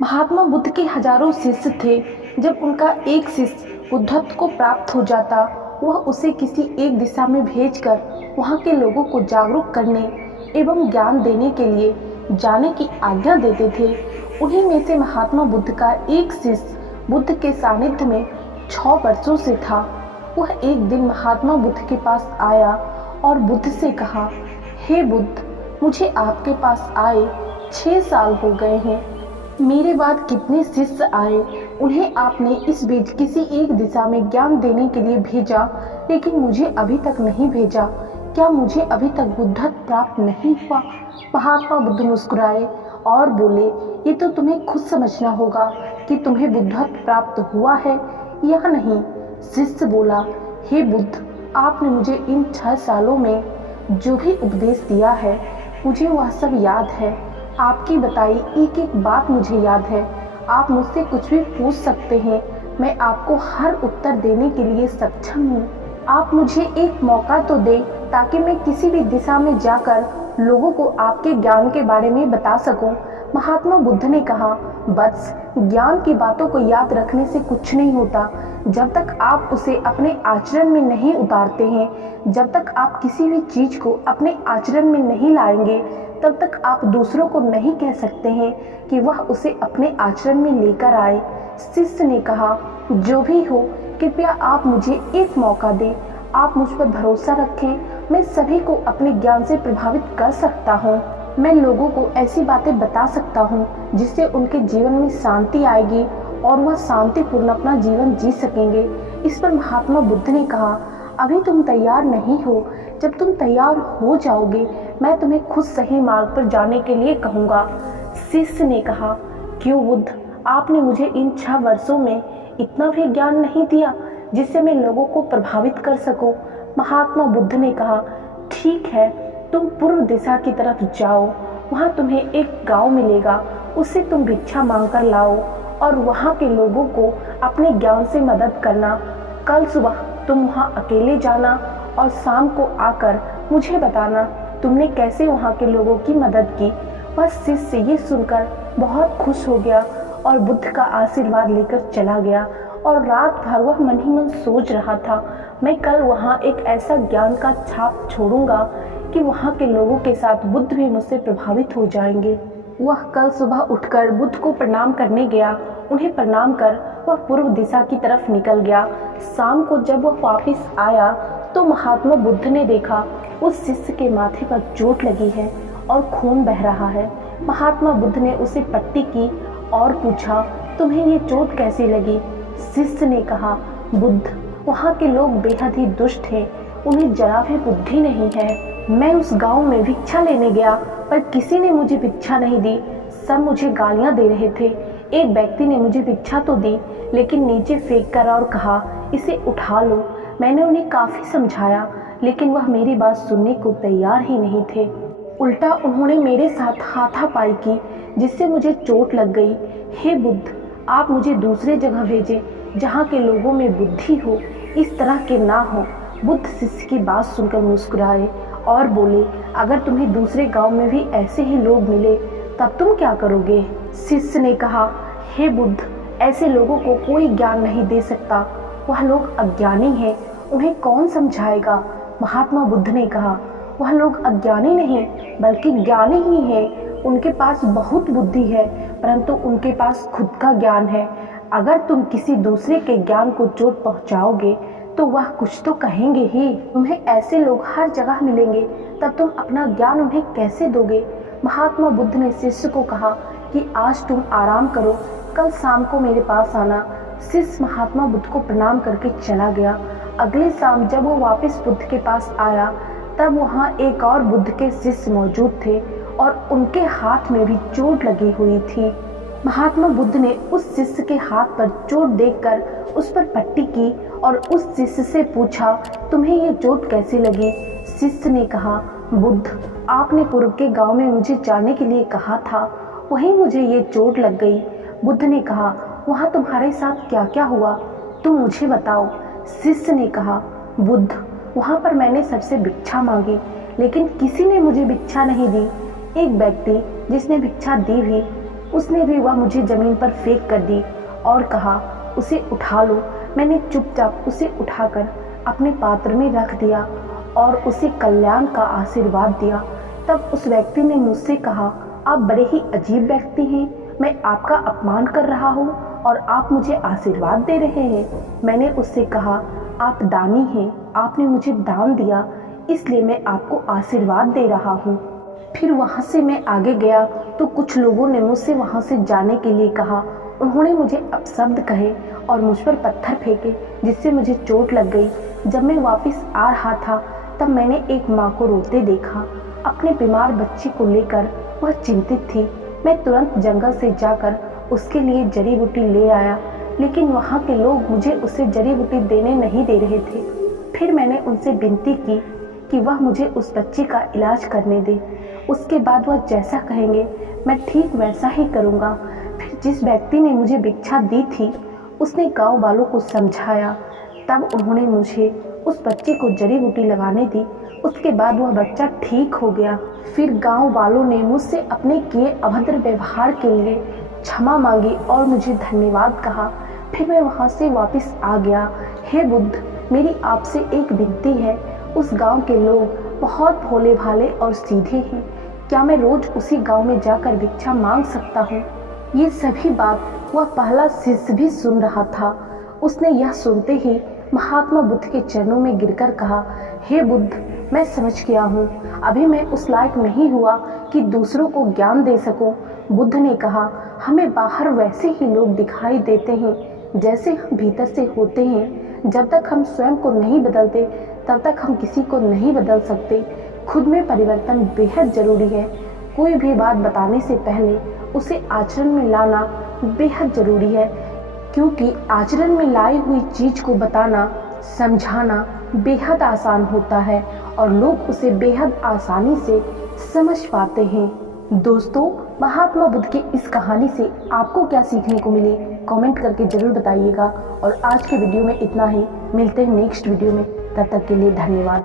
महात्मा बुद्ध के हजारों शिष्य थे। जब उनका एक शिष्य बुद्धत्व को प्राप्त हो जाता, वह उसे किसी एक दिशा में भेजकर वहाँ के लोगों को जागरूक करने एवं ज्ञान देने के लिए जाने की आज्ञा देते थे। उन्हीं में से महात्मा बुद्ध का एक शिष्य बुद्ध के सानिध्य में 6 वर्षों से था। वह एक दिन महात्मा बुद्ध के पास आया और बुद्ध से कहा, हे बुद्ध, मुझे आपके पास आए 6 साल हो गए हैं। मेरे बाद कितने शिष्य आए, उन्हें आपने इस बीच किसी एक दिशा में ज्ञान देने के लिए भेजा, लेकिन मुझे अभी तक नहीं भेजा। क्या मुझे अभी तक बुद्धत्व प्राप्त नहीं हुआ? महात्मा बुद्ध मुस्कुराए और बोले, ये तो तुम्हें खुद समझना होगा कि तुम्हें बुद्धत्व प्राप्त हुआ है या नहीं। शिष्य बोला, हे बुद्ध, आपने मुझे इन 6 सालों में जो भी उपदेश दिया है, मुझे वह सब याद है। आपकी बताई एक एक बात मुझे याद है। आप मुझसे कुछ भी पूछ सकते हैं, मैं आपको हर उत्तर देने के लिए सक्षम हूँ। आप मुझे एक मौका तो दें ताकि मैं किसी भी दिशा में जाकर लोगों को आपके ज्ञान के बारे में बता सकूं। महात्मा बुद्ध ने कहा, बस ज्ञान की बातों को याद रखने से कुछ नहीं होता। जब तक आप उसे अपने आचरण में नहीं उतारते हैं, जब तक आप किसी भी चीज को अपने आचरण में नहीं लाएंगे, तब तक आप दूसरों को नहीं कह सकते हैं कि वह उसे अपने आचरण में लेकर आए। शिष्य ने कहा, जो भी हो, कृपया आप मुझे एक मौका दें। आप मुझ पर भरोसा रखें, मैं सभी को अपने ज्ञान से प्रभावित कर सकता हूँ। मैं लोगों को ऐसी बातें बता सकता हूँ जिससे उनके जीवन में शांति आएगी और वह शांतिपूर्ण अपना जीवन जी सकेंगे। इस पर महात्मा बुद्ध ने कहा, अभी तुम तैयार नहीं हो। जब तुम तैयार हो जाओगे, मैं तुम्हें खुद सही मार्ग पर जाने के लिए कहूँगा। शिष्य ने कहा, क्यों बुद्ध, आपने मुझे इन 6 वर्षों में इतना भी ज्ञान नहीं दिया जिससे मैं लोगों को प्रभावित कर सकूं। महात्मा बुद्ध ने कहा, ठीक है, तुम पूर्व दिशा की तरफ जाओ। वहाँ तुम्हें एक गांव मिलेगा, उससे तुम भिक्षा मांगकर लाओ और वहाँ के लोगों को अपने ज्ञान से मदद करना। कल सुबह तुम वहाँ अकेले जाना और शाम को आकर मुझे बताना तुमने कैसे वहाँ के लोगों की मदद की। वह शिष्य ये सुनकर बहुत खुश हो गया और बुद्ध का आशीर्वाद लेकर चला गया। और रात भर वह मन ही मन सोच रहा था, मैं कल वहाँ एक ऐसा ज्ञान का छाप छोड़ूंगा कि वहाँ के लोगों के साथ बुद्ध भी मुझसे प्रभावित हो जाएंगे। वह कल सुबह उठकर बुद्ध को प्रणाम करने गया। उन्हें प्रणाम कर वह पूर्व दिशा की तरफ निकल गया। शाम को जब वह वापस आया तो महात्मा बुद्ध ने देखा उस शिष्य के माथे पर चोट लगी है और खून बह रहा है। महात्मा बुद्ध ने उसे पट्टी की और पूछा, तुम्हें ये चोट कैसी लगी? शिष्य ने कहा, बुद्ध, वहाँ के लोग बेहद ही दुष्ट हैं, उन्हें जरा भी बुद्धि नहीं है। मैं उस गांव में भिक्षा लेने गया पर किसी ने मुझे भिक्षा नहीं दी, सब मुझे गालियां दे रहे थे। एक व्यक्ति ने मुझे भिक्षा तो दी लेकिन नीचे फेंक कर और कहा, इसे उठा लो। मैंने उन्हें काफ़ी समझाया लेकिन वह मेरी बात सुनने को तैयार ही नहीं थे। उल्टा उन्होंने मेरे साथ हाथापाई की जिससे मुझे चोट लग गई। हे बुद्ध, आप मुझे दूसरे जगह भेजें जहाँ के लोगों में बुद्धि हो, इस तरह के ना हो। बुद्ध शिष्य की बात सुनकर मुस्कुराए और बोले, अगर तुम्हें दूसरे गांव में भी ऐसे ही लोग मिले तब तुम क्या करोगे? शिष्य ने कहा, हे बुद्ध, ऐसे लोगों को कोई ज्ञान नहीं दे सकता, वह लोग अज्ञानी हैं, उन्हें कौन समझाएगा? महात्मा बुद्ध ने कहा, वह लोग अज्ञानी नहीं बल्कि ज्ञानी ही हैं। उनके पास बहुत बुद्धि है परंतु उनके पास खुद का ज्ञान है। अगर तुम किसी दूसरे के ज्ञान को चोट पहुंचाओगे तो वह कुछ तो कहेंगे ही। तुम्हें ऐसे लोग हर जगह मिलेंगे, तब तुम अपना ज्ञान उन्हें कैसे दोगे? महात्मा बुद्ध ने शिष्य को कहा कि आज तुम आराम करो, कल शाम को मेरे पास आना। शिष्य महात्मा बुद्ध को प्रणाम करके चला गया। अगले शाम जब वो वापस बुद्ध के पास आया तब वहाँ एक और बुद्ध के शिष्य मौजूद थे और उनके हाथ में भी चोट लगी हुई थी। महात्मा बुद्ध ने उस शिष्य के हाथ पर चोट देखकर उस पर पट्टी की और उस शिष्य से पूछा, तुम्हें ये चोट कैसी लगी? शिष्य ने कहा, बुद्ध, आपने पूर्व के गांव में मुझे जाने के लिए कहा था, वहीं मुझे ये चोट लग गई। बुद्ध ने कहा, वहाँ तुम्हारे साथ क्या क्या हुआ, तुम मुझे बताओ। शिष्य ने कहा, बुद्ध, वहाँ पर मैंने सबसे भिक्षा मांगी लेकिन किसी ने मुझे भिक्षा नहीं दी। एक व्यक्ति जिसने भिक्षा दी भी उसने भी वह मुझे ज़मीन पर फेंक कर दी और कहा, उसे उठा लो। मैंने चुपचाप उसे उठाकर अपने पात्र में रख दिया और उसे कल्याण का आशीर्वाद दिया। तब उस व्यक्ति ने मुझसे कहा, आप बड़े ही अजीब व्यक्ति हैं, मैं आपका अपमान कर रहा हूँ और आप मुझे आशीर्वाद दे रहे हैं। मैंने उससे कहा, आप दानी हैं, आपने मुझे दान दिया, इसलिए मैं आपको आशीर्वाद दे रहा हूँ। फिर वहाँ से मैं आगे गया तो कुछ लोगों ने मुझसे वहाँ से जाने के लिए कहा। उन्होंने मुझे अपशब्द कहे और मुझ पर पत्थर फेंके, जिससे मुझे चोट लग गई। जब मैं वापस आ रहा था तब मैंने एक माँ को रोते देखा। अपने बीमार बच्चे को लेकर वह चिंतित थी। मैं तुरंत जंगल से जाकर उसके लिए जड़ी बूटी ले आया, लेकिन वहाँ के लोग मुझे उसे जड़ी बूटी देने नहीं दे रहे थे। फिर मैंने उनसे विनती की कि वह मुझे उस बच्चे का इलाज करने दे। उसके बाद वह जैसा कहेंगे मैं ठीक वैसा ही करूँगा। फिर जिस व्यक्ति ने मुझे भिक्षा दी थी उसने गांव वालों को समझाया। तब उन्होंने मुझे उस बच्चे को जड़ी बूटी लगाने दी। उसके बाद वह बच्चा ठीक हो गया। फिर गांव वालों ने मुझसे अपने किए अभद्र व्यवहार के लिए क्षमा मांगी और मुझे धन्यवाद कहा। फिर मैं वहाँ से वापस आ गया। हे बुद्ध, मेरी आपसे एक विनती है। उस गांव के लोग बहुत भोले भाले और सीधे हैं। क्या मैं रोज उसी गांव में जाकर भिक्षा मांग सकता हूँ? ये सभी बात वह पहला शिष्य भी सुन रहा था। उसने यह सुनते ही महात्मा बुद्ध के चरणों में गिरकर कहा, हे बुद्ध, मैं समझ गया हूँ। अभी मैं उस लायक नहीं हुआ कि दूसरों को ज्ञान दे सकूं। बुद्ध ने कहा, हमें बाहर वैसे ही लोग दिखाई देते हैं जैसे हम भीतर से होते हैं। जब तक हम स्वयं को नहीं बदलते तब तक हम किसी को नहीं बदल सकते। खुद में परिवर्तन बेहद जरूरी है। कोई भी बात बताने से पहले उसे आचरण में लाना बेहद जरूरी है, क्योंकि आचरण में लाई हुई चीज को बताना, समझाना बेहद आसान होता है और लोग उसे बेहद आसानी से समझ पाते हैं। दोस्तों, महात्मा बुद्ध की इस कहानी से आपको क्या सीखने को मिली, कमेंट करके जरूर बताइएगा। और आज के वीडियो में इतना ही। मिलते हैं नेक्स्ट वीडियो में, तब तक के लिए धन्यवाद।